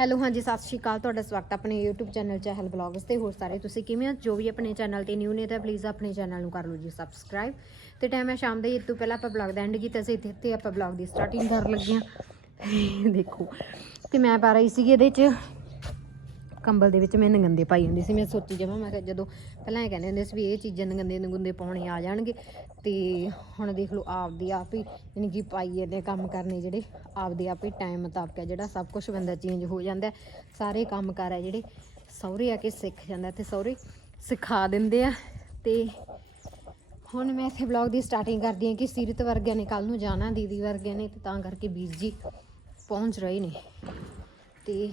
Hello, ਹਾਂਜੀ, ਸਤਿ ਸ਼੍ਰੀ ਅਕਾਲ। ਤੁਹਾਡਾ ਸਵਾਗਤ ਆਪਣੇ YouTube ਚੈਨਲ ਚਹਿਲ ਬਲੌਗਸ ਤੇ। ਹੋਰ ਸਾਰੇ ਤੁਸੀਂ ਕਿਵੇਂ ਹੋ? ਜੋ ਵੀ ਆਪਣੇ ਚੈਨਲ ਤੇ ਨਿਊ ਨੇ ਤਾਂ ਪਲੀਜ਼ ਆਪਣੇ ਚੈਨਲ ਨੂੰ ਕਰ ਲਓ ਜੀ ਸਬਸਕ੍ਰਾਈਬ ਤੇ ਟਾਈਮ ਹੈ ਸ਼ਾਮ ਦੇ ਇਸ ਤੋਂ ਪਹਿਲਾਂ ਆਪਾਂ ਬਲੌਗ ਦਾ ਐਂਡ ਕੀਤਾ ਸੀ ਇੱਥੇ ਤੇ ਆਪਾਂ ਬਲੌਗ ਦੀ ਸਟਾਰਟਿੰਗ ਕਰਨ ਲੱਗੇ ਹਾਂ। ਦੇਖੋ, ਤੇ ਮੈਂ ਪਾ ਰਹੀ ਸੀਗੀ ਇਹਦੇ 'ਚ ਕੰਬਲ ਦੇ ਵਿੱਚ ਮੈਂ ਨਗੰਦੇ ਪਾਈ ਹੁੰਦੀ ਸੀ, ਮੈਂ ਸੋਚੀ ਜਾਵਾਂ, ਮੈਂ ਕਿਹਾ ਜਦੋਂ ਪਹਿਲਾਂ ਇਹ ਕਹਿੰਦੇ ਹੁੰਦੇ ਸੀ ਵੀ ਇਹ ਚੀਜ਼ਾਂ ਨਗੰਦੇ ਨਗੁੰਦੇ ਪਾਉਣੇ ਆ ਜਾਣਗੇ, ਤੇ ਹੁਣ ਦੇਖ ਲਓ ਆਪਦੀ ਆਪ ਹੀ, ਯਾਨੀ ਕਿ ਪਾਈ ਜਾਂਦੇ ਕੰਮ ਕਰਨੇ ਜਿਹੜੇ, ਆਪਦੇ ਆਪ ਹੀ ਟਾਈਮ ਮੁਤਾਬਕ ਹੈ ਜਿਹੜਾ ਸਭ ਕੁਝ ਬੰਦਾ ਚੇਂਜ ਹੋ ਜਾਂਦਾ ਸਾਰੇ ਕੰਮ ਕਾਰ ਹੈ ਜਿਹੜੇ ਸਹੁਰੇ ਆ ਕੇ ਸਿੱਖ ਜਾਂਦਾ ਤੇ ਸਹੁਰੇ ਸਿਖਾ ਦਿੰਦੇ ਆ, ਤੇ ਹੁਣ ਮੈਂ ਇੱਥੇ ਵਲੌਗ ਦੀ ਸਟਾਰਟਿੰਗ ਕਰਦੀ ਹਾਂ ਕਿ ਸੀਰਤ ਵਰਗਿਆਂ ਨੇ ਕੱਲ ਨੂੰ ਜਾਣਾ, ਦੀਦੀ ਵਰਗਿਆਂ ਨੇ, ਤੇ ਤਾਂ ਕਰਕੇ ਵੀਰ ਜੀ ਪਹੁੰਚ ਰਹੇ ਨੇ, ਤੇ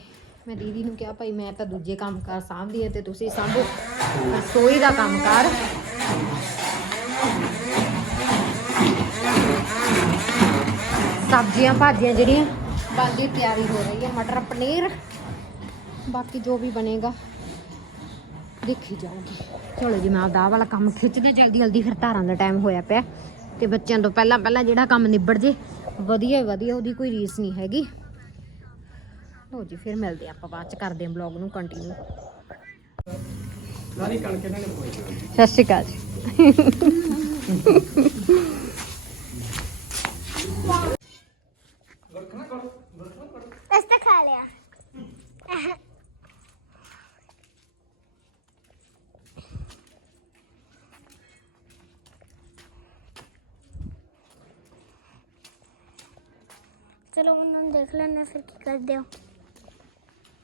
ਮੈਂ ਦੀਦੀ ਨੂੰ ਕਿਹਾ, ਭਾਈ ਮੈਂ ਤਾਂ ਦੂਜੇ ਕੰਮ ਕਾਰ ਸਾਂਭਦੀ ਹਾਂ ਤੇ ਤੁਸੀਂ ਸਾਂਭੋ। ਰਸੋਈ ਦਾ ਕੰਮ ਕਾਰ। ਸਬਜ਼ੀਆਂ ਭਾਜੀਆਂ ਜਿਹੜੀਆਂ ਬਣਦੀ ਤਿਆਰੀ ਹੋ ਰਹੀ ਹੈ ਮਟਰ, ਪਨੀਰ। ਬਾਕੀ ਜੋ ਵੀ ਬਣੇਗਾ, ਦੇਖੀ ਜਾਊਗੀ। ਚਲੋ ਜੀ, ਮੈਂ ਆਪਦਾ ਆਹ ਵਾਲਾ ਕੰਮ ਖਿੱਚਦੇ ਜਲਦੀ ਜਲਦੀ, ਫਿਰ ਧਾਰਾਂ ਦਾ ਟਾਈਮ ਹੋਇਆ ਪਿਆ। ਤੇ ਬੱਚਿਆਂ ਤੋਂ ਪਹਿਲਾਂ ਪਹਿਲਾਂ ਜਿਹੜਾ ਕੰਮ ਨਿਬੜ ਜੇ, ਵਧੀਆ ਹੀ ਵਧੀਆ, ਉਹਦੀ ਕੋਈ ਰੀਸ ਨਹੀਂ ਹੈਗੀ। ਲੋ ਜੀ, ਫਿਰ ਮਿਲਦੇ ਆਪਾਂ ਬਾਅਦ ਚ, ਕਰਦੇ ਹਾਂ ਬਲੌਗ ਨੂੰ ਕੰਟੀਨਿਊ ਸਤਿ ਸ਼੍ਰੀ ਅਕਾਲ ਜੀ। ਚਲੋ ਉਹਨਾਂ ਨੂੰ ਦੇਖ ਲੈਣਾ ਫਿਰ ਕੀ ਕਰਦੇ ਹੋ।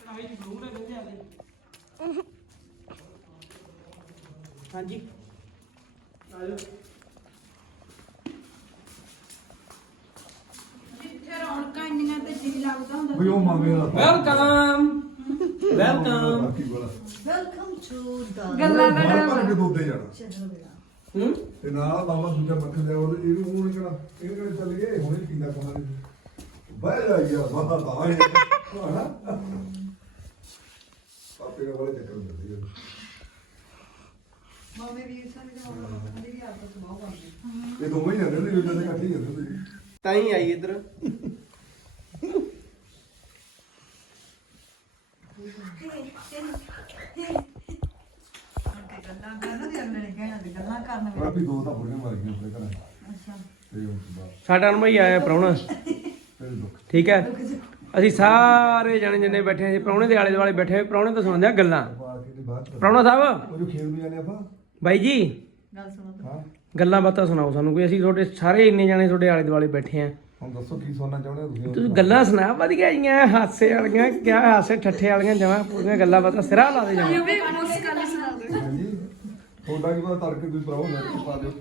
ਚੜਾਈ ਜ਼ਰੂਰ ਹੈ ਕਹਿੰਦੇ ਆਂਦੇ ਹਾਂਜੀ। ਆਜੋ। ਜਿੱਥੇ ਰੌਣਕਾਂ ਇੰਨੀਆਂ ਤੇ ਜੀ ਲੱਗਦਾ ਹੁੰਦਾ। ਵੀ ਉਹ ਮੰਗੇ ਦਾ ਵੈਲਕਮ। ਵੈਲਕਮ। ਬਾਕੀ ਬੜਾ। ਵੈਲਕਮ ਟੂ ਦਾ ਗੱਲਾਂ ਨਾਲ ਭਰ ਕੇ ਦੋਦੇ ਜਾਣਾ। ਹੂੰ? ਤੇ ਨਾਲ ਬਾਬਾ ਦੂਜਾ ਪੱਖ ਲਿਆ ਉਹ ਇਹਨੂੰ ਉਹਨੇ ਕਿਹਾ ਇਹਨੇ ਕਿਹਾ ਚੱਲ ਗਏ? ਹੁਣੇ ਪੀਂਦਾ ਕਮਾਂ ਬਹਿ ਜਾ ਯਾਰ ਬਾਬਾ ਤਾਂ ਹੈ ਹਨਾ? ਦਾ ਬੜਾ ਚੱਕਰ ਹੁੰਦਾ ਸੀ ਇਹ ਦੋਵੇਂ ਹੀ ਜਾਂਦੇ ਨੇ ਉਹਨਾਂ ਦੇ ਇਕੱਠੇ ਹੀ ਜਾਂਦੇ ਹੁੰਦੇ ਸੀ ਤਾਂ ਹੀ ਆਈ ਇੱਧਰ। ਦੋ ਤਾਂ ਬੁੜੀਆਂ ਮਾਰ ਗਈਆਂ ਆਪਣੇ ਘਰ। ਤੇ ਉਸ ਤੋਂ ਬਾਅਦ ਸਾਡਾ ਅਨਮਈ ਆਇਆ ਪ੍ਰਾਹੁਣਾ। ਫਿਰ ਦੁੱਖ। ਠੀਕ ਹੈ। ਅਸੀਂ ਸਾਰੇ ਜਣੇ ਜਣੇ ਬੈਠੇ ਜੀ ਪ੍ਰਾਹੁਣੇ ਦੇ ਆਲੇ ਦੁਆਲੇ ਬੈਠੇ ਹੋਏ ਪ੍ਰਾਹੁਣੇ ਤੋਂ ਸੁਣਦੇ ਆ ਗੱਲਾਂ। ਪ੍ਰਾਹੁਣਾ ਸਾਹਿਬ? ਉਹ ਜੋ ਖੇਲ ਵੀ ਜਾਂਦੇ ਆਪਾਂ। ਬਾਈ ਜੀ? ਹਾਂ। ਗੱਲਾਂ ਬਾਤਾਂ ਸੁਣਾਓ ਸਾਨੂੰ ਕੋਈ ਅਸੀਂ ਤੁਹਾਡੇ ਸਾਰੇ ਇੰਨੇ ਜਣੇ ਤੁਹਾਡੇ ਆਲੇ ਦੁਆਲੇ ਬੈਠੇ ਆ। ਹੁਣ ਦੱਸੋ ਕੀ ਸੁਣਨਾ ਚਾਹੁੰਦੇ ਹੋ ਤੁਸੀਂ? ਤੁਸੀਂ ਗੱਲਾਂ ਸੁਣਾ ਵਧੀਆ ਜੀਆਂ ਹਾਸੇ ਵਾਲੀਆਂ ਕਿਆ ਹਾਸੇ ਠੱਠੇ ਵਾਲੀਆਂ ਜਮਾ ਪੂਰੀਆਂ ਗੱਲਾਂ ਬਾਤਾਂ ਸਿਰਾ ਲਾ ਦੇ ਜਮਾ। ਹਾਂਜੀ। ਤੁਹਾਡਾ ਕੀ ਪਤਾ ਤੜਕੇ ਤੁਸੀਂ ਭਰਾਓ ਨਾ ਪਾ ਦਿਓ।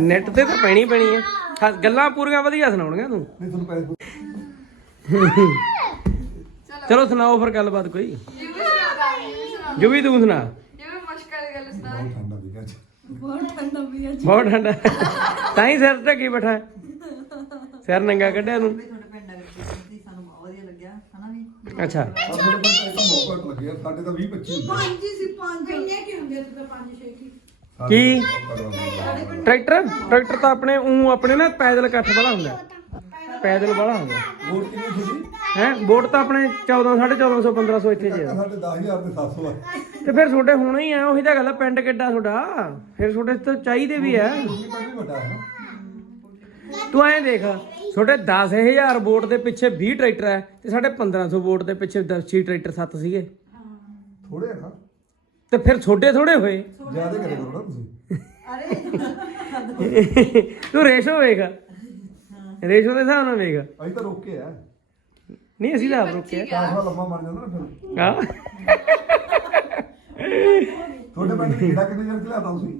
ਨੈਟ ਤੇ ਤਾਂ ਪੈਣੀ ਪੈਣੀ ਆ। ਗੱਲਾਂ ਪੂਰੀਆਂ ਵਧੀਆ ਸੁਣਾਉਣੀਆਂ ਤੂੰ। ਨਹੀਂ ਤੁਹਾਨੂੰ ਪੈਸੇ ਚਲੋ ਸੁਣਾਓ ਫਿਰ ਗੱਲਬਾਤ ਕੋਈ। ਜੋ ਵੀ ਤੂੰ ਸੁਣਾ। ਬਹੁਤ ਠੰਡਾ ਵੀ ਅੱਜ। ਬਹੁਤ ਠੰਡਾ ਤਾਂ ਹੀ ਸਿਰ ਢੱਕੀ ਬੈਠਾ ਹੈ। ਸਿਰ ਨੰਗਾ ਕੱਢਿਆ ਤੂੰ। ਅੱਛਾ। ਆ ਤੁਹਾਡੇ ਕੋਲ ਤਾਂ ਇੱਕ ਮੌਕਾ ਲੱਗਿਆ ਸਾਡੇ ਤਾਂ 20 25 ਹੁੰਦੇ। ਕੀ? ਟਰੈਕਟਰ? ਟਰੈਕਟਰ ਤਾਂ ਆਪਣੇ ਉਹ ਆਪਣੇ ਨਾ ਪੈਦਲ ਇਕੱਠ ਵਾਲਾ ਹੁੰਦਾ। ਪੈਦਲ ਵਾਲਾ ਹੁੰਦਾ। ਵੋਟ ਕਿੰਨੀ ਤੁਹਾਡੀ ਹੈ? ਵੋਟ ਤਾਂ ਆਪਣੇ 14 1450 1500 ਇੱਥੇ ਜੇ ਆ। ਸਾਡੇ 10000 ਦੇ 700 ਆ। ਤੇ ਫਿਰ ਤੁਹਾਡੇ ਹੋਣਾ ਹੀ ਆ ਉਹੀ ਤਾਂ ਗੱਲ ਆ ਪਿੰਡ ਕਿੱਡਾ ਤੁਹਾਡਾ? ਫਿਰ ਤੁਹਾਡੇ ਤਾਂ ਚਾਹੀਦੇ ਵੀ ਆ। ਵੱਡਾ ਹੈ ਨਾ। ਤੂੰ ਐਂ ਦੇਖ ਤੁਹਾਡੇ 10000 ਵੋਟ ਦੇ ਪਿੱਛੇ 20 ਟਰੈਕਟਰ ਹੈ ਤੇ ਸਾਡੇ 1500 ਵੋਟ ਦੇ ਪਿੱਛੇ 10 ਟਰੈਕਟਰ 7 ਸੀਗੇ। ਥੋੜੇ ਆ ਨਾ ਤੇ ਫਿਰ ਛੋਟੇ ਥੋੜੇ ਹੋਏ। ਜ਼ਿਆਦਾ ਕਰੇ ਕਰੋ ਨਾ ਤੁਸੀਂ। ਤੂੰ ਰੇਸ਼ੋ ਵੇਖ। ਰੇਸ਼ੋ ਦੇ ਹਿਸਾਬ ਨਾਲ ਵੇਖ। ਅਸੀਂ ਤਾਂ ਰੋਕੇ ਆ। ਨਹੀਂ ਅਸੀਂ ਤਾਂ ਆਪ ਰੁਕੇ ਕਾਫਲਾ ਲੰਮਾ ਮਰ ਜਾਂਦਾ ਨਾ ਫਿਰ। ਆ ਤੁਹਾਡੇ ਪਿੰਡ ਕਿਹੜਾ ਕਿੰਨੇ ਜਣ ਖਿਲਾਤਾ ਤੁਸੀਂ?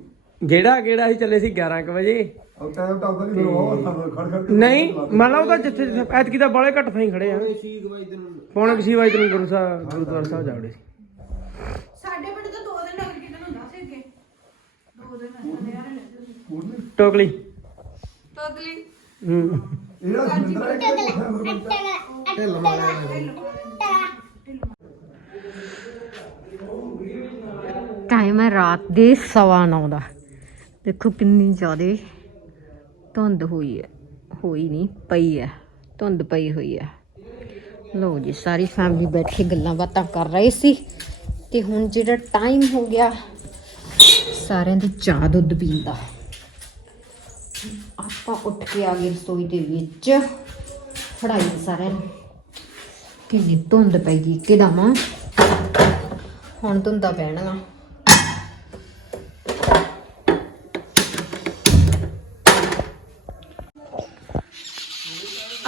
ਜਿਹੜਾ ਕਿਹੜਾ ਅਸੀਂ ਚੱਲੇ ਸੀ 11 ਕੁ ਵਜੇ। ਉਹ ਟਾਈਮ ਟਾਪ ਦਾ ਨਹੀਂ ਲਵਾਓ ਖੜ ਖੜ ਕੇ ਨਹੀਂ ਮੰਨ ਲਾ ਉਹਦਾ ਜਿੱਥੇ ਜਿੱਥੇ ਐਤਕੀ ਤਾਂ ਬਾਲੇ ਘੱਟ ਥਾਈ ਖੜੇ ਆ। ਪੌਣੇ ਕਿਸੇ ਵਜੇ ਨੂੰ ਗੁਰੂ ਸਾਹਿਬ ਗੁਰਦੁਆਰਾ ਸਾਹਿਬ ਜਾਵੜੇ ਸੀ। ਸਾਡੇ ਪਿੰਡ ਤਾਂ ਦੋ ਦਿਨ ਨਗਰ ਕੀਰਤਨ ਹੁੰਦਾ ਸੀ ਅੱਗੇ। ਦੋ ਦਿਨ ਟੋਕਲੀ। ਤੋਤਲੀ ਹੂੰ ਇਹਦਾ ਸੁਰਿੰਦਰ ਹੈ ਕਿਹੜਾ ਢਿੱਲ ਮਾਰਿਆ ਟਾਈਮ ਹੈ ਰਾਤ ਦੇ ਸਵਾ ਨੌ ਦਾ। ਦੇਖੋ ਕਿੰਨੀ ਜ਼ਿਆਦੇ ਧੁੰਦ ਹੋਈ ਹੈ। ਹੋਈ ਨਹੀਂ, ਪਈ ਹੈ। ਧੁੰਦ ਪਈ ਹੋਈ ਹੈ। ਲੋ ਜੀ, ਸਾਰੀ ਫੈਮਿਲੀ ਬੈਠ ਕੇ ਗੱਲਾਂ ਬਾਤਾਂ ਕਰ ਰਹੇ ਸੀ ਤੇ ਹੁਣ ਜਿਹੜਾ ਟਾਈਮ ਹੋ ਗਿਆ, ਸਾਰਿਆਂ ਦੀ ਚਾਹ ਦੁੱਧ ਪੀਣ ਦਾ। ਆਪਾਂ ਉੱਠ ਕੇ ਆ ਗਏ ਰਸੋਈ ਦੇ ਵਿੱਚ। ਫੜਾਈ ਸਾਰਿਆਂ ਨੂੰ। ਕਿੰਨੀ ਧੁੰਦ ਪਈ ਗਈ ਇੱਕਦਮ ਹੁਣ ਧੁੰਦਾਂ ਪੈਣਗਾ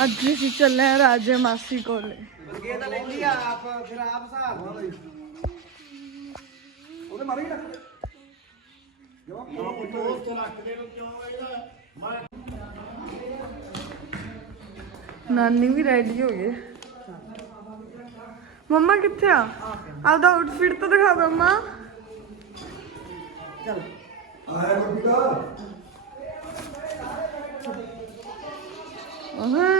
ਅੱਜ ਅਸੀਂ ਚੱਲੇ ਹਾਂ ਰਾਜੇ ਮਾਸੀ ਕੋਲੇ। ਨਾਨੀ ਵੀ ਰੈਡੀ ਹੋ ਗਏ। ਮੰਮਾ ਕਿੱਥੇ ਆ? ਆਪਦਾ ਆਊਟਫਿਟ ਤਾਂ ਦਿਖਾ ਦੋ ਮੰਮਾ। ਆਇਆ ਬੱਬੀਗਾ ਹਾਂ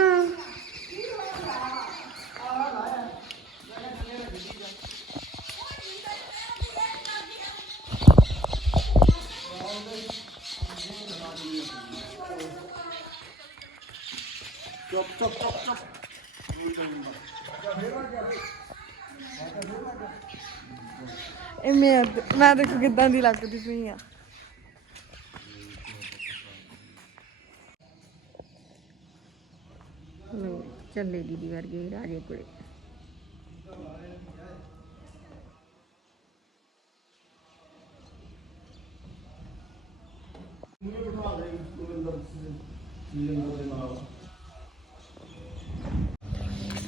ਇਹ ਮੈਂ ਮੈਂ ਦੇਖੋ ਕਿਦਾਂ ਦੀ ਲੱਗਦੀ ਪਈ ਆ। ਲਓ ਚੱਲੇ ਦੀਦੀ ਵਰਗੇ ਰਾਜੇ ਕੋਲੇ।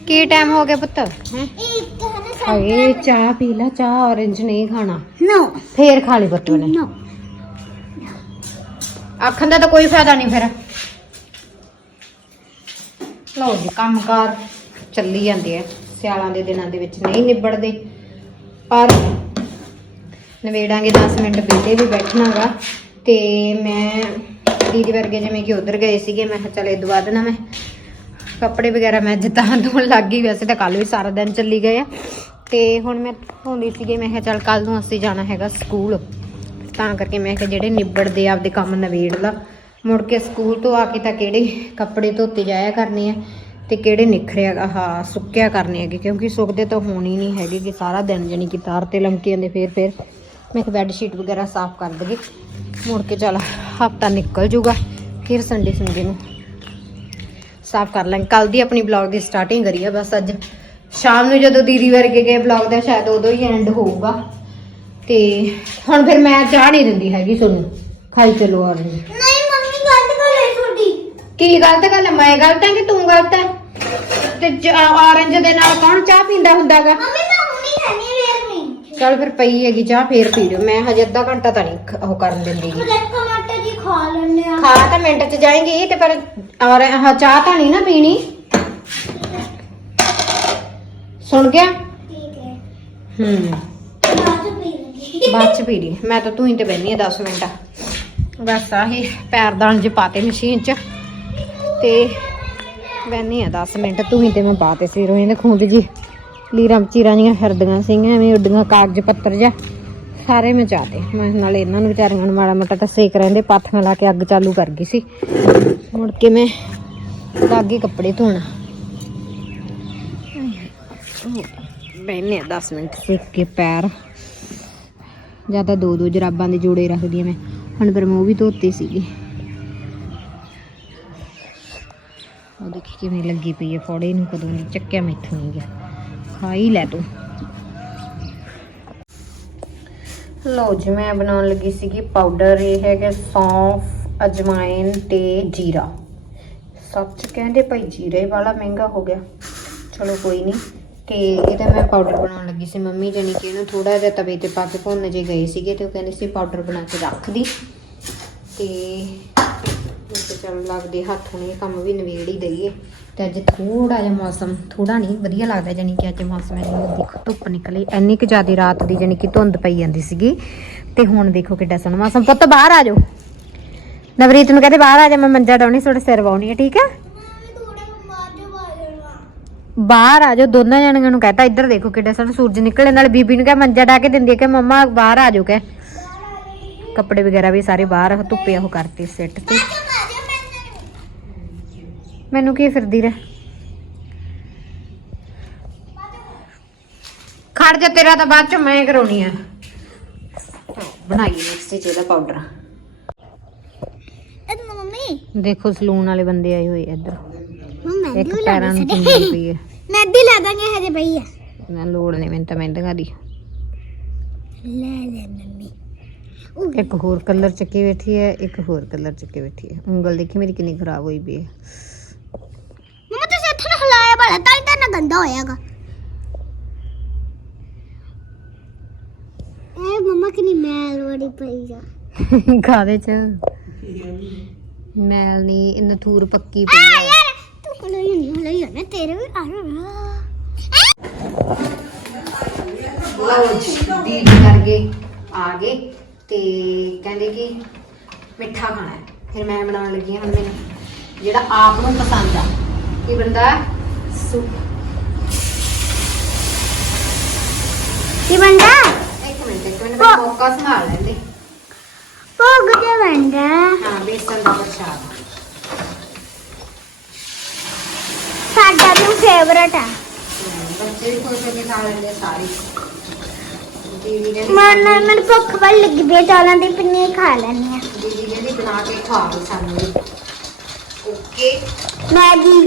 ਕੀ ਟਾਈਮ ਹੋ ਗਿਆ ਪੁੱਤ? ਹੈ? ਇੱਕ ਹੈ ਨਾ ਹਾਏ ਚਾਹ ਪੀ ਲੈ ਚਾਹ orange ਨਹੀਂ ਖਾਣਾ। ਨੋ। ਫੇਰ ਖਾ ਲਈ ਬੱਤੂ ਨੇ। ਨੋ ਆਖਣ ਦਾ ਤਾਂ ਕੋਈ ਫਾਇਦਾ ਨਹੀਂ ਫਿਰ। ਲਓ ਜੀ ਕੰਮਕਾਰ ਚੱਲੀ ਜਾਂਦੇ ਆ। ਸਿਆਲਾਂ ਦੇ ਦਿਨਾਂ ਦੇ ਵਿੱਚ ਨਹੀਂ ਨਿਬੜਦੇ। ਪਰ ਨਵੇੜਾਂਗੇ 10 ਮਿੰਟ ਵਿਹਲੇ ਵੀ ਬੈਠਣਾਗਾ। ਤੇ ਮੈਂ ਦੀਦੀ ਵਰਗੇ ਜਿਵੇਂ ਕਿ ਉਧਰ ਗਏ ਸੀਗੇ ਮੈਂ ਕਿਹਾ ਚਲ ਬਾਅਦ ਨਾ ਮੈਂ। ਕੱਪੜੇ ਵਗੈਰਾ ਮੈਂ ਜਿੱਦਾਂ ਧੋਣ ਲੱਗ ਗਈ ਵੈਸੇ ਤਾਂ ਕੱਲ ਵੀ ਸਾਰਾ ਦਿਨ ਚੱਲੀ ਗਏ ਆ। ਤੇ ਹੁਣ ਮੈਂ ਧੋਂਦੀ ਸੀਗੀ, ਮੈਂ ਕਿਹਾ ਚੱਲ ਕੱਲ ਨੂੰ ਅਸੀਂ ਜਾਣਾ ਹੈਗਾ ਸਕੂਲ। ਤਾਂ ਕਰਕੇ ਮੈਂ ਕਿਹਾ ਜਿਹੜੇ ਨਿਬੜਦੇ ਆ, ਆਪਦੇ ਕੰਮ ਨਵੇੜ ਲਾ। ਮੁੜ ਕੇ ਸਕੂਲ ਤੋਂ ਆ ਕੇ ਤਾਂ ਕਿਹੜੇ ਕੱਪੜੇ ਧੋਤੇ ਜਾਇਆ ਕਰਨੇ ਆ ਤੇ ਕਿਹੜੇ ਨਿਖਰਿਆ ਹਾਂ, ਸੁੱਕਿਆ ਕਰਨੇ ਹੈਗੇ। ਕਿਉਂਕਿ ਸੁੱਕਦੇ ਤਾਂ ਹੋਣੀ ਨਹੀਂ ਹੈਗੇ ਕਿ ਸਾਰਾ ਦਿਨ ਜਾਨੀ ਕਿ ਤਾਰ ਤੇ ਲਮਕੇ ਜਾਂਦੇ ਫੇਰ ਫੇਰ ਮੈਂ ਕਿਹਾ ਬੈੱਡ ਸ਼ੀਟ ਵਗੈਰਾ ਸਾਫ਼ ਕਰ ਦਗੇ ਮੁੜ ਕੇ ਚੱਲ ਹਫਤਾ ਨਿਕਲ ਜੂਗਾ, ਫਿਰ ਸੰਡੇ ਸੰਡੇ ਨੂੰ ਸਾਫ਼ ਕਰ ਲਾਂਗੇ। ਕੱਲ ਦੀ ਆਪਣੀ ਬਲੌਗ ਦੀ ਸਟਾਰਟਿੰਗ ਕਰੀ ਆ ਬਸ ਅੱਜ। ਸ਼ਾਮ ਨੂੰ ਜਦੋਂ ਦੀਦੀ ਵਰਗੇ ਗਏ ਬਲੌਗ ਦਾ ਸ਼ਾਇਦ ਉਦੋਂ ਹੀ ਐਂਡ ਹੋਊਗਾ। ਤੇ ਹੁਣ ਫਿਰ ਮੈਂ ਚਾਹ ਨਹੀਂ ਦਿੰਦੀ ਹੈਗੀ ਤੁਹਾਨੂੰ। ਖਾਈ ਚਲੋ ਆ ਰਹੀ ਨਹੀਂ ਮੰਮੀ ਗਲਤ ਗੱਲ ਹੈ ਤੁਹਾਡੀ। ਕੀ ਗਲਤ ਗੱਲ ਹੈ? ਮੈਂ ਗਲਤ ਹਾਂ ਕਿ ਤੂੰ ਗਲਤ ਹੈ? ਤੇ ਔਰੰਜ ਦੇ ਨਾਲ ਕੌਣ ਚਾਹ ਪੀਂਦਾ ਹੁੰਦਾਗਾ? ਮੰਮੀ ਮੈਂ ਹੁਣੀ ਖਾਣੀ ਵੇਰ ਨਹੀਂ ਚੱਲ ਫਿਰ ਪਈ ਹੈਗੀ ਚਾਹ ਫੇਰ ਪੀ ਲਿਓ। ਮੈਂ ਹਜੇ ਅੱਧਾ ਘੰਟਾ ਤਾਂ ਨਹੀਂ ਉਹ ਕਰਨ ਦਿੰਦੀ ਟਮਾਟਰ ਜੀ ਖਾ ਲੈਣੇ ਆ। ਖਾ ਤਾਂ ਮਿੰਟ ਚ ਜਾਏਂਗੀ ਤੇ ਪਰ ਔਰ ਆਹ ਚਾਹ ਤਾਂ ਨਹੀਂ ਨਾ ਪੀਣੀ। ਸੁਣ ਗਿਆ? ਠੀਕ ਹੈ। ਹੂੰ। ਬਾਅਦ ਚ ਪੀ ਲਾਂਗੇ। ਬਾਅਦ ਚ ਪੀ ਲਈ। ਮੈਂ ਤਾਂ ਤੂੰ ਹੀ ਤੇ ਬੈਣੀ ਆ 10 ਮਿੰਟ। ਬਸ ਆਹੀ ਪੈਰਦਾਨ ਚ ਪਾਤੇ ਮਸ਼ੀਨ ਚ। ਤੇ ਬੈਣੀ ਆ 10 ਮਿੰਟ। ਤੂੰ ਹੀ ਤੇ ਮੈਂ ਪਾਤੇ ਸੀ ਰੋਏ ਦੇ ਖੂੰਦ ਜੀ। ਲੀਰਾਂ ਚੀਰਾਂ ਜੀਆਂ ਫਿਰਦੀਆਂ ਸੀਗੀਆਂ ਐਵੇਂ ਉੱਡੀਆਂ ਕਾਗਜ਼ ਪੱਤਰ ਜਾ ਸਾਰੇ ਮਚਾਤੇ ਮੈਂ ਨਾਲੇ ਇਹਨਾਂ ਨੂੰ ਵਿਚਾਰੀਆਂ ਨੂੰ ਮਾੜਾ ਮੋਟਾ ਤਾਂ ਸੇਕ ਰਹਿੰਦੇ ਪਾਥੀਆਂ ਲਾ ਕੇ ਅੱਗ ਚਾਲੂ ਕਰ ਗਈ ਸੀ। ਮੁੜ ਕੇ ਮੈਂ ਲੱਗੀ ਕੱਪੜੇ ਧੋਣਾ। ਬੈਨੇ 10 ਮਿੰਟ। ਸੁੱਕੇ ਪੈਰ। ਜਾਂ ਤਾਂ ਦੋ ਦੋ ਜਰਾਬਾਂ ਦੇ ਜੋੜੇ ਰੱਖਦੀ ਆ ਮੈਂ। ਹੁਣ ਪਰ ਮੈਂ ਉਹ ਵੀ ਧੋਤੇ ਸੀਗੇ। ਉਹ ਦੇਖੀ ਕਿਵੇਂ ਲੱਗੀ ਪਈ ਹੈ ਫੋੜੇ ਨੂੰ ਕਦੋਂ ਦੀ ਚੱਕਿਆ, ਮੈਥੋਂ ਨਹੀਂ ਗਿਆ। ਖਾ ਹੀ ਲੈ ਤੂੰ। ਲਓ ਜੀ, ਮੈਂ ਬਣਾਉਣ ਲੱਗੀ ਸੀਗੀ ਪਾਊਡਰ ਇਹ ਹੈਗਾ ਸੌਂਫ ਅਜਵਾਇਨ ਤੇ ਜੀਰਾ। ਸੱਚ ਕਹਿੰਦੇ ਭਾਈ ਜੀਰੇ ਵਾਲਾ ਮਹਿੰਗਾ ਹੋ ਗਿਆ। ਚਲੋ ਕੋਈ ਨਹੀਂ। ਤੇ ਇਹਦਾ ਮੈਂ ਪਾਊਡਰ ਬਣਾਉਣ ਲੱਗੀ ਸੀ ਮੰਮੀ ਜਾਨੀ ਕਿ ਇਹਨੂੰ ਥੋੜਾ ਜਿਹਾ ਤਵੇ ਤੇ ਪਾ ਕੇ ਭੁੰਨ ਜੇ ਗਏ ਸੀਗੇ ਤੇ ਉਹ ਕਹਿੰਦੇ ਸੀ ਪਾਊਡਰ ਬਣਾ ਕੇ ਰੱਖ ਦੀ। ਤੇ ਮੈਂ ਚੱਲ ਲੱਗਦੇ ਹੱਥ ਹੁਣ ਇਹ ਕੰਮ ਵੀ ਨਵੇੜ ਹੀ ਦਈਏ। ਤੇ ਅੱਜ ਥੋੜਾ ਜਿਹਾ ਮੌਸਮ ਥੋੜਾ ਨਹੀਂ, ਵਧੀਆ ਲੱਗਦਾ ਜਾਨੀ ਕਿ ਅੱਜ ਮੌਸਮ ਹੈ ਦੇਖੋ ਧੁੱਪ ਨਿਕਲੀ। ਇੰਨੀ ਕੁ ਜ਼ਿਆਦਾ ਰਾਤ ਦੀ ਜਾਨੀ ਕਿ ਧੁੰਦ ਪਈ ਜਾਂਦੀ ਸੀਗੀ। ਤੇ ਹੁਣ ਦੇਖੋ ਕਿੱਡਾ ਸੋਹਣਾ ਮੌਸਮ। ਪੁੱਤ ਬਾਹਰ ਆ ਜਾਓ। ਨਵਰੀਤ ਨੂੰ ਕਹਿੰਦੇ ਬਾਹਰ ਆ ਜਾ, ਮੈਂ ਮੰਜਾ ਡਾਉਣੀ, ਤੁਹਾਡੇ ਸਿਰ ਵਾਉਣੀ ਹੈ ਠੀਕ ਹੈ ਮੰਮੀ ਥੋੜੇ ਬਾਅਦ ਚ ਪਾ ਦੇਣਾ ਬਾਹਰ ਆ ਜਾਓ ਦੋਨਾਂ ਜਣਿਆਂ ਨੂੰ ਕਹਤਾ ਇੱਧਰ ਦੇਖੋ ਕਿੱਡਾ ਸੋਹਣਾ ਸੂਰਜ ਨਿਕਲੇ ਨਾਲ ਬੀਬੀ ਨੂੰ ਕਹ ਮੰਜਾ ਡਾ ਕੇ ਦਿੰਦੀ ਹੈ ਕਿ ਮੰਮਾ ਬਾਹਰ ਆ ਜਾਓ ਕਹ। ਕੱਪੜੇ ਵਗੈਰਾ ਵੀ ਸਾਰੇ ਬਾਹਰ ਧੁੱਪੇ ਉਹ ਕਰਤੇ ਸਿੱਟ ਤੇ। ਮੈਨੂੰ ਕੀ ਫਿਰਦੀ ਰਹਿ? ਖੜ ਜਾ ਤੇਰਾ ਤਾਂ ਬਾਅਦ ਚ ਮੈਂ ਕਰਾਉਣੀ ਆ। ਬਣਾਈਏ ਮਿਕਸ ਚ ਇਹਦਾ ਪਾਊਡਰ ਇਹ ਮੰਮੀ। ਦੇਖੋ ਸਲੂਨ ਵਾਲੇ ਬੰਦੇ ਆਏ ਹੋਏ ਇੱਧਰ। ਮੈਂ ਇੱਕ ਪੈਰਾਂ ਨੂੰ ਪਈ ਹੈ ਮੈਦੀ ਲਾ ਦਾਂਗੇ ਹਜੇ ਪਈ ਆ। ਮੈਂ ਲੋੜ ਨਹੀਂ ਮੈਨੂੰ ਤਾਂ ਮਹਿੰਦਗਾ ਦੀ ਲੈ ਲੈ ਮੰਮੀ। ਇੱਕ ਹੋਰ ਕਲਰ ਚੱਕੇ ਬੈਠੀ ਹੈ ਇੱਕ ਹੋਰ ਕਲਰ ਚੱਕੇ ਬੈਠੀ ਹੈ। ਉਂਗਲ ਦੇਖੀ ਮੇਰੀ ਕਿੰਨੀ ਖਰਾਬ ਹੋਈ ਪਈ ਹੈ। ਮਮਾ ਤੁਸੀਂ ਇੱਥੇ ਨਾ ਹਲਾਇਆ ਬੜਾ ਤਾਂ ਹੀ ਤਾਂ ਨਾ ਗੰਦਾ ਹੋਇਆਗਾ। ਇਹ ਮਮਾ ਕਿੰਨੀ ਮੈਲ ਵੜੀ ਪਈ ਆ। ਖਾਦੇ ਚ? ਮੈਲ ਨਹੀਂ ਨਥੂਰ ਪੱਕੀ ਪਈ ਆ। ਹੈ ਹਲਾਈ ਨਹੀਂ ਹਲਾਈ ਨਾ ਤੇਰੇ ਵੀ ਆ ਲਓ ਜੀ ਦੀਦੀ ਕਰਕੇ ਆ ਗਏ ਤੇ ਕਹਿੰਦੇ ਕਿ ਮਿੱਠਾ ਖਾਣਾ ਹੈ। ਫਿਰ ਮੈਂ ਬਣਾਉਣ ਲੱਗੀ ਹਾਂ ਹੁਣ ਮੈਨੂੰ ਜਿਹੜਾ ਆਪ ਨੂੰ ਪਸੰਦ ਆ। ਕੀ ਬੰਦਾ ਸੁ ਕੀ ਬੰਦਾ ਇੱਕ ਮਿੰਟ ਇੱਕ ਮਿੰਟ ਮੈਂ ਮੌਕਾ ਸੰਭਾਲ ਲੈਂਦੇ। ਭੋਗ ਤੇ ਬੰਦਾ ਹਾਂ ਬੇਸਨ ਦਾ ਪ੍ਰਸ਼ਾਦ। ਸਾਡਾ ਵੀ ਫੇਵਰਟ ਆ। ਬੱਚੇ ਵੀ ਖੁਸ਼ ਹੋ ਕੇ ਖਾ ਲੈਂਦੇ ਆ ਸਾਰੇ। ਦੀਦੀ ਕਹਿੰਦੀ ਮਨ ਮੈਨੂੰ ਭੁੱਖ ਬੜੀ ਲੱਗੀ ਬੇ ਚਾਲਾਂ ਦੀ ਪਿੰਨੀ ਖਾ ਲੈਣੀ ਆ। ਦੀਦੀ ਕਹਿੰਦੀ ਬਣਾ ਕੇ ਖਵਾ ਦੇ ਸਾਨੂੰ। ਵੀ। ਓਕੇ। ਮੈਗੀ।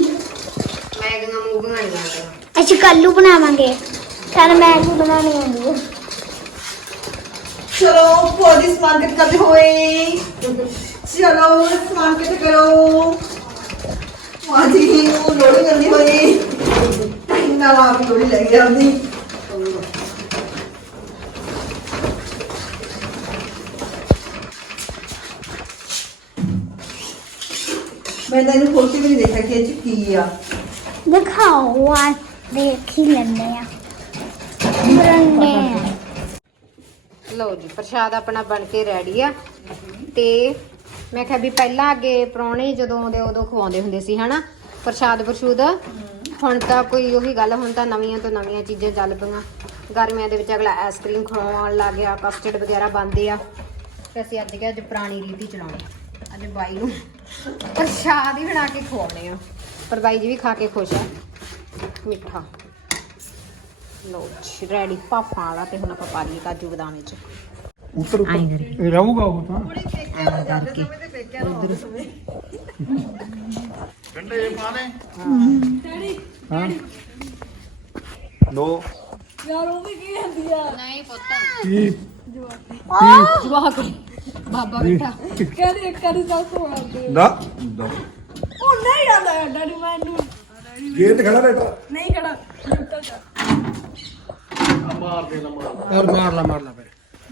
ਮੈਗੀਆਂ ਮੂਗੀਆਂ ਨਹੀਂ ਲਾਉਂਦੇ ਅਸੀਂ ਕੱਲੂ ਬਣਾਵਾਂਗੇ। ਕੱਲ ਮੈਗੀ ਬਣਾਉਣੀ ਆਉਂਦੀ ਹੈ ਚਲੋ ਪੋਲਿਸ ਮਾਰਕੀਟ ਕਰਦੇ ਹੋਏ। ਚਲੋ ਮਾਰਕੀਟ ਕਰੋ। ਮਾਜੀ ਨੂੰ ਲੋੜੀ ਕਰਨੀ ਹੋਈ। ਟਾਈਮ ਨਾਲ ਆਪ ਹੀ ਲੋੜੀ ਲੈ ਗਿਆ ਆਪਣੀ ਮੈਂ ਤਾਂ ਇਹਨੂੰ ਖੋਲ ਕੇ ਵੀ ਨਹੀਂ ਦੇਖਿਆ ਕਿ ਇਹ ਚ ਕੀ ਆ। ਦਿਖਾਓ ਆ ਦੇਖ ਹੀ ਲੈਂਦੇ ਆ। ਬਰੰਡੇ ਆ। ਲਓ ਜੀ ਪ੍ਰਸ਼ਾਦ ਆਪਣਾ ਬਣ ਕੇ ਰੈਡੀ ਆ। ਤੇ ਮੈਂ ਕਿਹਾ ਵੀ ਪਹਿਲਾਂ ਅੱਗੇ ਪ੍ਰਾਹੁਣੇ ਜਦੋਂ ਆਉਂਦੇ, ਉਦੋਂ ਖਵਾਉਂਦੇ ਹੁੰਦੇ ਸੀ, ਹਨਾ? ਪ੍ਰਸ਼ਾਦ ਪ੍ਰਸ਼ੂਦ। ਹੁਣ ਤਾਂ ਕੋਈ ਉਹੀ ਗੱਲ, ਹੁਣ ਤਾਂ ਨਵੀਆਂ ਤੋਂ ਨਵੀਆਂ ਚੀਜ਼ਾਂ ਚੱਲ ਪਈਆਂ। ਗਰਮੀਆਂ ਦੇ ਵਿੱਚ ਅਗਲਾ ਆਈਸਕ੍ਰੀਮ ਖਵਾਉਣ ਲੱਗ ਗਿਆ ਕਸਟਰਡ ਵਗੈਰਾ ਬਣਦੇ ਆ। ਤੇ ਅਸੀਂ ਅੱਜ ਕਿਹਾ ਅੱਜ ਪੁਰਾਣੀ ਰੀਤੀ ਚਲਾਉਣੀ ਅੱਜ ਬਾਈ ਨੂੰ ਪ੍ਰਸ਼ਾਦ ਹੀ ਬਣਾ ਕੇ ਖਵਾਉਣੇ ਆ। ਪਰ ਬਾਈ ਜੀ ਵੀ ਖਾ ਕੇ ਖੁਸ਼ ਆ। ਮਿੱਠਾ। ਲੋ ਜੀ ਰੈਡੀ ਪਾਪਾ ਵਾਲਾ ਤੇ ਹੁਣ ਆਪਾਂ ਪਾ ਲਈਏ ਕਾਜੂ ਬਦਾਮ ਵਿੱਚ। ਉੱਤਰ ਕਰੀ। ਰਹੂਗਾ ਉਹ ਤਾਂ। ਗੰਡੇ ਪਾਣੇ ਹਾਂ। ਲੋ। ਨਹੀਂ ਪੁੱਤ। ਕੀ? ਜਵਾਕ। ਬਾਬਾ ਬੈਠਾ। ਕਹਿੰਦੇ ਇੱਕ ਵਾਰੀ ਸਭ ਤੋਂ ਆਉਂਦੇ ਨਾ। ਨਾ। ਉਹ ਨਹੀਂ ਆਉਂਦਾ ਡੈਡੀ ਮੈਨੂੰ ਗੇਟ ਖੜਾ ਰਹਿਤਾ ਨਹੀਂ ਖੜਾ। ਔਰ ਮਾਰ ਲਾ ਮਾਰ ਲਾ।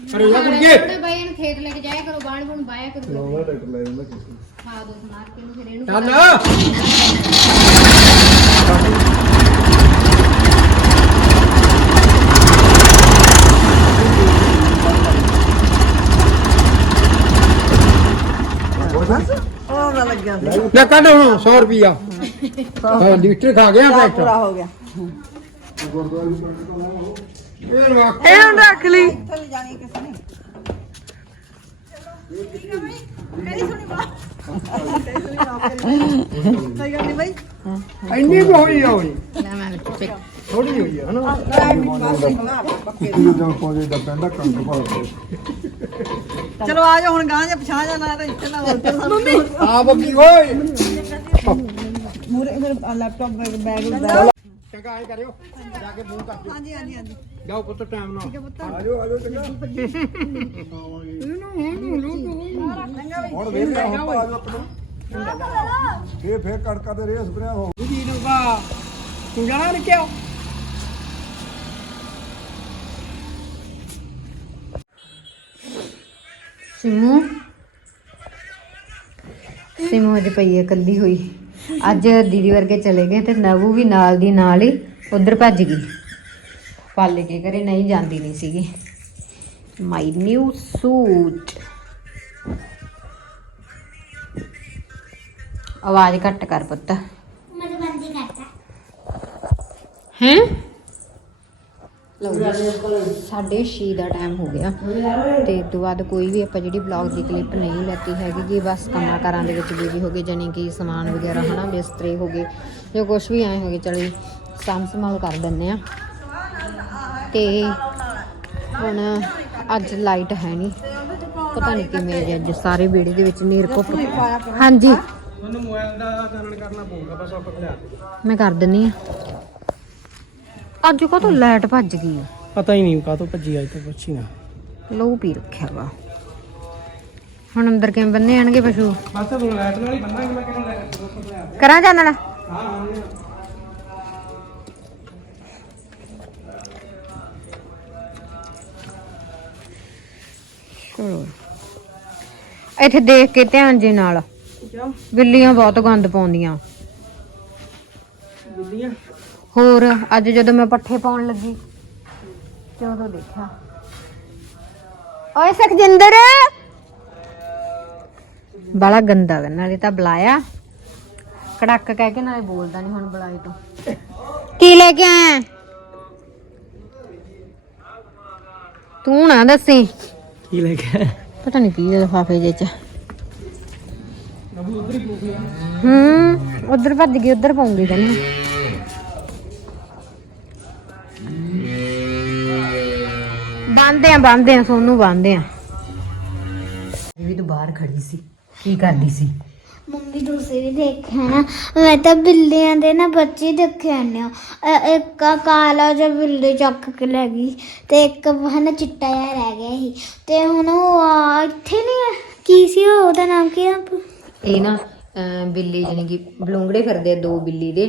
ਅਰੇ ਯਾਰ ਕੁੜੀਏ। ਉਹਨੇ ਬਾਈ ਇਹਨੂੰ ਖੇਤ ਲੈ ਕੇ ਜਾਇਆ ਕਰੋ ਬਾਣ ਬਣ ਬਾਇਆ ਕਰੋ। ਲਾਉਣਾ ਟਰੈਕਟਰ ਲੈ ਜਾਂਦਾ ਕਿਸੇ ਖਾ ਦੋ ਸਮਾਰ ਕੇ ਨੂੰ ਫਿਰ ਇਹਨੂੰ ਚੱਲ। ਉਹ ਨਾ ਲੱਗਿਆ ਲੈ ਕੱਢ ਹੁਣ 100 ਰੁਪਿਆ ਹਾਂ ਲੀਟਰ ਖਾ ਗਿਆ ਪੂਰਾ ਪੈਕਟ ਹੋ ਗਿਆ। ਇਹ ਵਾਕ ਇਹ ਹੁਣ ਰੱਖ ਲਈ। ਇੰਨੀ ਕੁ ਹੋਈ ਆ ਹੋਈ ਥੋੜੀ ਹੋਈ ਆ ਹਨਾ? ਇਹ ਜਾਂ ਕੋਈ ਦਾ ਪੈਂਦਾ ਕੰਨ ਭਾਲ। ਚਲੋ ਆ ਜਾ ਹੁਣ ਗਾਂ ਜਾਂ ਪਛਾਣ ਜਾਣਾ ਤਾਂ ਇੱਥੇ ਨਾ ਮੰਮੀ! ਆ ਬੱਕੀ ਓਏ! ਮੂਰੇ ਮੇਰੇ ਲੈਪਟਾਪ ਬੈਗ ਚੰਗਾ ਐ ਕਰਿਓ। ਜਾ ਕੇ ਫੋਨ ਕਰ ਦਿਓ। ਹਾਂਜੀ ਹਾਂਜੀ ਹਾਂਜੀ। ਜਾਓ ਪੁੱਤ ਟਾਈਮ ਨਾਲ। ਆਜੋ ਆਜੋ ਚੰਗਾ। ਹੁਣ ਵੇਖ ਲੈ ਹੁਣ ਆਜੋ ਆਪਣਾ। ਇਹ ਫੇਰ ਕੜਕਾ ਦੇ ਰੇਸ ਬਰਿਆ ਹੋ ਜੀ ਨੂਗਾ ਤੂੰ ਜਾਣਾ ਨਹੀਂ ਕਿਉਂ? ਸਿਮੂ। ਸਿਮੂ ਅੱਜ ਪਈ ਹੈ ਕੱਲੀ ਹੋਈ। ਅੱਜ ਦੀਦੀ ਵਰਗੇ ਚਲੇ ਗਏ ਤੇ ਨਵੂ ਵੀ ਨਾਲ ਦੀ ਨਾਲ ਹੀ ਉਧਰ ਭੱਜ ਗਈ। ਪਾਲੇ ਕੇ ਘਰੇ ਨਹੀਂ ਜਾਂਦੀ ਨਹੀਂ ਸੀਗੀ। My new suit. ਆਵਾਜ਼ ਘੱਟ ਕਰ ਪੁੱਤ। ਮੈਂ ਬੰਦੀ ਕਰਤਾ। ਹੈ? ਲਓ ਜੀ, ਸਾਢੇ ਛੇ ਦਾ ਟਾਈਮ ਹੋ ਗਿਆ। ਤੇ ਇਸ ਤੋਂ ਬਾਅਦ ਕੋਈ ਵੀ ਆਪਾਂ ਜਿਹੜੀ ਵਲੌਗ ਦੀ ਕਲਿੱਪ ਨਹੀਂ ਲੈਤੀ ਹੈਗੀ ਕਿ ਬਸ ਕੰਮਾਂ ਕਾਰਾਂ ਦੇ ਵਿੱਚ ਬਿਜ਼ੀ ਹੋ ਗਏ ਜਾਣੀ ਕਿ ਸਮਾਨ ਵਗੈਰਾ ਹਨਾ ਬਿਸਤਰੇ ਹੋ ਗਏ ਜੋ ਕੁਝ ਵੀ ਆਏ ਹੋਗੇ ਚਲੋ ਸਾਂਭ ਸੰਭਾਲ ਕਰ ਦਿੰਨੇ ਆ ਤੇ ਹੁਣ ਅੱਜ ਲਾਈਟ ਹੈ ਨਹੀਂ। ਪਤਾ ਨਹੀਂ ਕਿਵੇਂ ਜੇ ਅੱਜ ਸਾਰੇ ਵਿਹੜੇ ਦੇ ਵਿੱਚ ਨੀਰ ਕੋ ਹਾਂਜੀ। ਤੁਹਾਨੂੰ ਮੋਬਾਈਲ ਦਾ ਚਾਨਣ ਕਰਨਾ ਪਊਗਾ ਬਸ ਆਪਾਂ ਲਿਆ ਮੈਂ ਕਰ ਦਿੰਨੀ ਆ। ਅੱਜ ਕਾ ਤੋਂ ਲਾਈਟ ਭੱਜ ਗਈ ਪਤਾ ਹੀ ਨਹੀਂ ਕਾਹਤੋਂ ਭੱਜੀ ਅੱਜ ਤੱਕ ਪੁੱਛੀ ਨਾ। ਲਹੂ ਪੀ ਰੱਖਿਆ ਵਾ। ਹੁਣ ਅੰਦਰ ਕਿਵੇਂ ਬੰਨੇ ਆਣਗੇ ਪਸ਼ੂ? ਬਸ ਉਹ ਲਾਈਟ ਨਾਲ ਹੀ ਬੰਨਾਂਗੇ ਮੈਂ ਕਿਹਨੂੰ ਲੈ ਕੇ ਕਰਾਂ ਚਾਨਣ ਹਾਂ ਹਾਂ। ਚਲੋ ਇੱਥੇ ਦੇਖ ਕੇ ਧਿਆਨ ਜੇ ਨਾਲ। ਬਿੱਲੀਆਂ ਬਹੁਤ ਗੰਦ ਪਾਉਂਦੀਆਂ। ਬਿੱਲੀਆਂ? ਹੋਰ ਅੱਜ ਜਦੋਂ ਮੈਂ ਪੱਠੇ ਪਾਉਣ ਲੱਗੀ ਤੇ ਉਦੋਂ ਦੇਖਿਆ। ਓਏ ਸਖਜਿੰਦਰ! ਬੜਾ ਗੰਦਾ ਗਾ, ਨਾਲੇ ਤਾਂ ਬੁਲਾਇਆ। ਕੜਕ ਕਹਿ ਕੇ ਨਾਲੇ ਬੋਲਦਾ ਨਹੀਂ ਹੁਣ ਬੁਲਾਏ ਤੋਂ। ਕੀ ਲੈ ਕੇ ਆਇਆ? ਤੂੰ ਨਾ ਦੱਸੀ। ਕੀ ਲੈ ਕੇ ਪਤਾ ਨਹੀਂ ਕੀ ਲਿਫਾਫੇ ਜੇ ਚ। ਹੂੰ ਉਧਰ ਭੱਜ ਗਈ ਉਧਰ ਪਾਉਂਗੀ ਤੈਨੂੰ ਬੰਦੇ ਆ ਬੰਦੇ ਆ ਸੋਨੂੰ ਬੰਦੇ ਆ। ਵੀ ਤੂੰ ਬਾਹਰ ਖੜੀ ਸੀ ਕੀ ਕਰਦੀ ਸੀ? ਮੰਮੀ ਵੀ ਦੇਖਿਆ ਨਾ, ਮੈਂ ਤਾਂ ਬਿੱਲੀਆਂ ਦੇ ਨਾ ਬੱਚੇ ਦੇਖੇ ਆਨੇ ਇੱਕ ਕਾਲਾ ਜਿਹਾ ਬਿੱਲੀ ਚੱਕ ਕੇ ਲੈ ਗਈ ਤੇ ਇੱਕ ਹਨਾ ਚਿੱਟਾ ਜਿਹਾ ਰਹਿ ਗਿਆ ਸੀ। ਤੇ ਹੁਣ ਉਹ ਆ ਇੱਥੇ ਨਹੀਂ ਕੀ ਸੀ ਉਹ, ਉਹਦਾ ਨਾਮ ਕੀ ਆ? ਇਹ ਨਾ ਅਹ ਬਿੱਲੀ ਜਾਨੀ ਕਿ ਬਲੂੰਗੜੇ ਫਿਰਦੇ ਆ ਦੋ ਬਿੱਲੀ ਦੇ।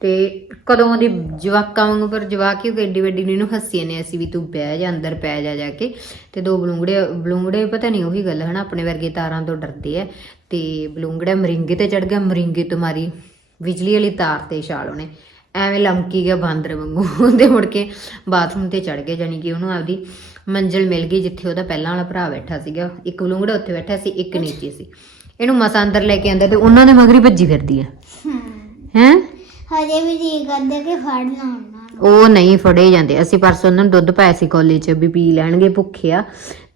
ਤੇ ਕਦੋਂ ਦੀ ਜਵਾਕਾਂ ਵਾਂਗੂ ਪਰ ਜਵਾਕ ਹੀ ਏਡੀ ਵੱਡੀ ਨੂੰ ਇਹਨੂੰ ਹੱਸੀ ਨੇ ਅਸੀਂ ਵੀ ਤੂੰ ਬਹਿ ਜਾ ਅੰਦਰ ਪੈ ਜਾ ਜਾ ਕੇ। ਤੇ ਦੋ ਬਲੂੰਗੜੇ ਬਲੂੰਗੜੇ ਪਤਾ ਨਹੀਂ ਉਹੀ ਗੱਲ ਹਨਾ ਆਪਣੇ ਵਰਗੇ ਤਾਰਾਂ ਤੋਂ ਡਰਦੇ ਆ। ਤੇ ਬਲੂੰਗੜਾ ਮਰਿੰਗੇ ਤੇ ਚੜ ਗਿਆ ਮਰਿੰਗੇ ਤੋਂ ਮਾਰੀ ਬਿਜਲੀ ਵਾਲੀ ਤਾਰ ਤੇ ਛਾਲ ਉਹਨੇ। ਐਵੇਂ ਲਮਕੀ ਗਿਆ ਬਾਂਦਰ ਵਾਂਗੂ ਤੇ ਮੁੜ ਕੇ ਬਾਥਰੂਮ ਤੇ ਚੜ ਗਿਆ ਜਾਨੀ ਕਿ ਉਹਨੂੰ ਆਪਦੀ ਮੰਜ਼ਿਲ ਮਿਲ ਗਈ ਜਿੱਥੇ ਉਹਦਾ ਪਹਿਲਾਂ ਵਾਲਾ ਭਰਾ ਬੈਠਾ ਸੀਗਾ। ਇੱਕ ਬਲੂੰਗੜਾ ਉੱਥੇ ਬੈਠਾ ਸੀ ਇੱਕ ਨੀਚੇ ਸੀ। ਇਹਨੂੰ ਮਸਾ ਅੰਦਰ ਲੈ ਕੇ ਆਂਦਾ ਤੇ ਉਹਨਾਂ ਦੇ ਮਗਰੀ ਭੱਜੀ ਫਿਰਦੀ ਆ। ਹੈ? ਹਜੇ ਵੀ ਜੀ ਕਰਦੇ ਕਿ ਫੜ ਲਾਉਣਾ ਉਹ ਨਹੀਂ ਫੜੇ ਜਾਂਦੇ। ਅਸੀਂ ਪਰਸੋਂ ਉਹਨਾਂ ਨੂੰ ਦੁੱਧ ਪਾਇਆ ਸੀ ਕਾਲਜ 'ਚ ਵੀ ਪੀ ਲੈਣਗੇ ਭੁੱਖੇ ਆ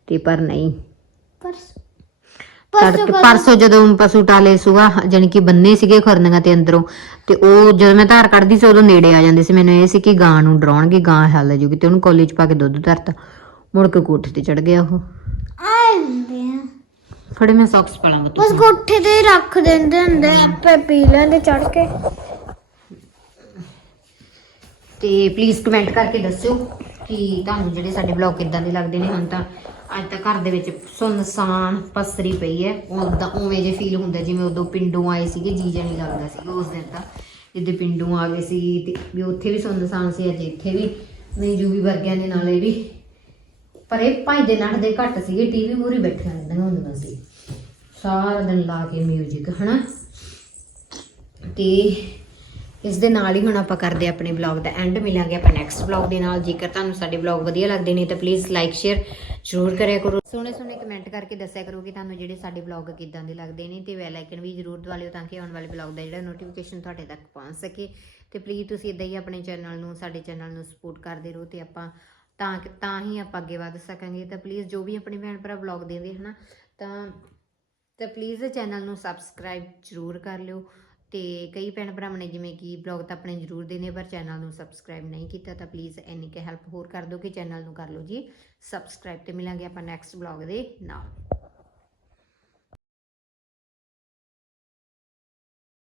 ਤੇ ਪਰ ਨਹੀਂ। ਪਰ ਤੜਕੇ ਪਰਸੋਂ ਜਦੋਂ ਪਸ਼ੂ ਟਾਲੇ ਸੁਗਾ ਜਾਣੀ ਕਿ ਬੰਨੇ ਸੀਗੇ ਖੁਰਨੀਆਂ ਤੇ ਅੰਦਰੋਂ ਤੇ ਉਹ ਜਦੋਂ ਮੈਂ ਧਾਰ ਕੱਢਦੀ ਸੀ ਉਦੋਂ ਨੇੜੇ ਆ ਜਾਂਦੇ ਸੀ। ਮੈਨੂੰ ਇਹ ਸੀ ਕਿ ਗਾਂ ਨੂੰ ਡਰਾਉਣਗੇ ਗਾਂ ਹੱਲ ਜੂਗੀ ਤੇ ਉਹਨੂੰ ਕਾਲਜ ਪਾ ਕੇ ਦੁੱਧ ਧਰਤਾ। ਮੁੜ ਕੇ ਕੋਠੇ ਤੇ ਚੜ ਗਿਆ ਉਹ। ਆਏ ਹੁੰਦੇ ਆ। ਫੜੇ ਮੈਂ ਸੌਕਸ ਪਾਲਾਂਗਾ ਬਸ ਕੋਠੇ ਤੇ ਰੱਖ ਦਿੰਦੇ ਹੁੰਦੇ ਆ, ਆਪੇ ਪੀ ਲੈਂਦੇ ਚੜ ਕੇ। ਤੇ ਪਲੀਜ਼ ਕਮੈਂਟ ਕਰਕੇ ਦੱਸਿਓ ਕਿ ਤੁਹਾਨੂੰ ਜਿਹੜੇ ਸਾਡੇ ਵਲੌਗ ਕਿੱਦਾਂ ਦੇ ਲੱਗਦੇ ਨੇ। ਹੁਣ ਤਾਂ ਅੱਜ ਤਾਂ ਘਰ ਦੇ ਵਿੱਚ ਸੁੰਨਸਾਨ ਪਸਰੀ ਪਈ ਹੈ। ਉਦਾਂ ਉਵੇਂ ਜੇ ਫੀਲ ਹੁੰਦਾ ਜਿਵੇਂ ਉਦੋਂ ਪਿੰਡੋਂ ਆਏ ਸੀਗੇ, ਜੀ ਜਾਨੀ ਲੱਗਦਾ ਸੀਗਾ ਉਸ ਦਿਨ ਤਾਂ। ਜਿੱਦੇ ਪਿੰਡੋਂ ਆ ਗਏ ਸੀ ਤੇ ਵੀ ਉੱਥੇ ਵੀ ਸੁੰਨਸਾਨ ਸੀ, ਅੱਜ ਇੱਥੇ ਵੀ ਮੇਰੀ ਜੂਵੀ ਵਰਗਿਆਂ ਦੇ ਨਾਲ ਇਹ ਵੀ। ਪਰ ਇਹ ਭਾਈ ਦੇ ਨੱਠਦੇ ਘੱਟ ਸੀਗੇ ਟੀਵੀ ਮੂਹਰੇ ਬੈਠੇ ਰਹਿੰਦੀਆਂ ਹੁੰਦੀਆਂ ਸੀ। ਸਾਰਾ ਦਿਨ ਲਾ ਕੇ 뮤직 ਹਨਾ? ਤੇ ਇਸ ਦੇ ਨਾਲ ਹੀ ਹੁਣ ਆਪਾਂ ਕਰਦੇ ਹਾਂ ਆਪਣੇ ਵਲੌਗ ਦਾ ਐਂਡ ਮਿਲਾਂਗੇ ਆਪਾਂ ਨੈਕਸਟ ਵਲੌਗ ਦੇ ਨਾਲ। ਜੇਕਰ ਤੁਹਾਨੂੰ ਸਾਡੇ ਵਲੌਗ ਵਧੀਆ ਲੱਗਦੇ ਨੇ ਤਾਂ ਪਲੀਜ਼ ਲਾਈਕ ਸ਼ੇਅਰ ਜ਼ਰੂਰ ਕਰਿਆ ਕਰੋ। ਸੋਹਣੇ ਸੋਹਣੇ ਕਮੈਂਟ ਕਰਕੇ ਦੱਸਿਆ ਕਰੋ ਕਿ ਤੁਹਾਨੂੰ ਜਿਹੜੇ ਸਾਡੇ ਵਲੌਗ ਕਿੱਦਾਂ ਦੇ ਲੱਗਦੇ ਨੇ ਤੇ ਬੈਲ ਆਈਕਨ ਵੀ ਜ਼ਰੂਰ ਦਬਾ ਲਿਓ ਤਾਂ ਕਿ ਆਉਣ ਵਾਲੇ ਵਲੌਗ ਦਾ ਜਿਹੜਾ ਨੋਟੀਫਿਕੇਸ਼ਨ ਤੁਹਾਡੇ ਤੱਕ ਪਹੁੰਚ ਸਕੇ। ਤੇ ਪਲੀਜ਼ ਤੁਸੀਂ ਇਦਾਂ ਹੀ ਆਪਣੇ ਚੈਨਲ ਨੂੰ, ਸਾਡੇ ਚੈਨਲ ਨੂੰ ਸਪੋਰਟ ਕਰਦੇ ਰਹੋ ਤੇ ਆਪਾਂ ਤਾਂ ਕਿ- ਤਾਂ ਹੀ ਆਪਾਂ ਅੱਗੇ ਵਧ ਸਕਾਂਗੇ। ਤਾਂ ਪਲੀਜ਼ ਜੋ ਵੀ ਆਪਣੇ ਭੈਣ ਭਰਾ ਵਲੌਗ ਦੇਂਦੇ ਹਨਾ, ਤਾਂ ਤਾਂ ਪਲੀਜ਼ ਚੈਨਲ ਨੂੰ ਸਬਸਕ੍ਰਾਈਬ ਜ਼ਰੂਰ ਕਰ ਲਿਓ। ਤੇ ਕਈ ਭੈਣ ਭਰਾਵਾਂ ਨੇ ਜਿਵੇਂ ਕਿ ਬਲੌਗ ਤਾਂ ਆਪਣੇ ਜ਼ਰੂਰ ਦੇਣੇ ਪਰ ਚੈਨਲ ਨੂੰ ਸਬਸਕ੍ਰਾਈਬ ਨਹੀਂ ਕੀਤਾ, ਤਾਂ ਪਲੀਜ਼ ਇੰਨੀ ਕੁ ਹੈਲਪ ਹੋਰ ਕਰ ਦਿਓ ਕਿ ਚੈਨਲ ਨੂੰ ਕਰ ਲਓ ਜੀ। ਸਬਸਕ੍ਰਾਈਬ ਤੇ ਮਿਲਾਂਗੇ ਆਪਾਂ ਨੈਕਸਟ ਬਲੌਗ ਦੇ ਨਾਲ।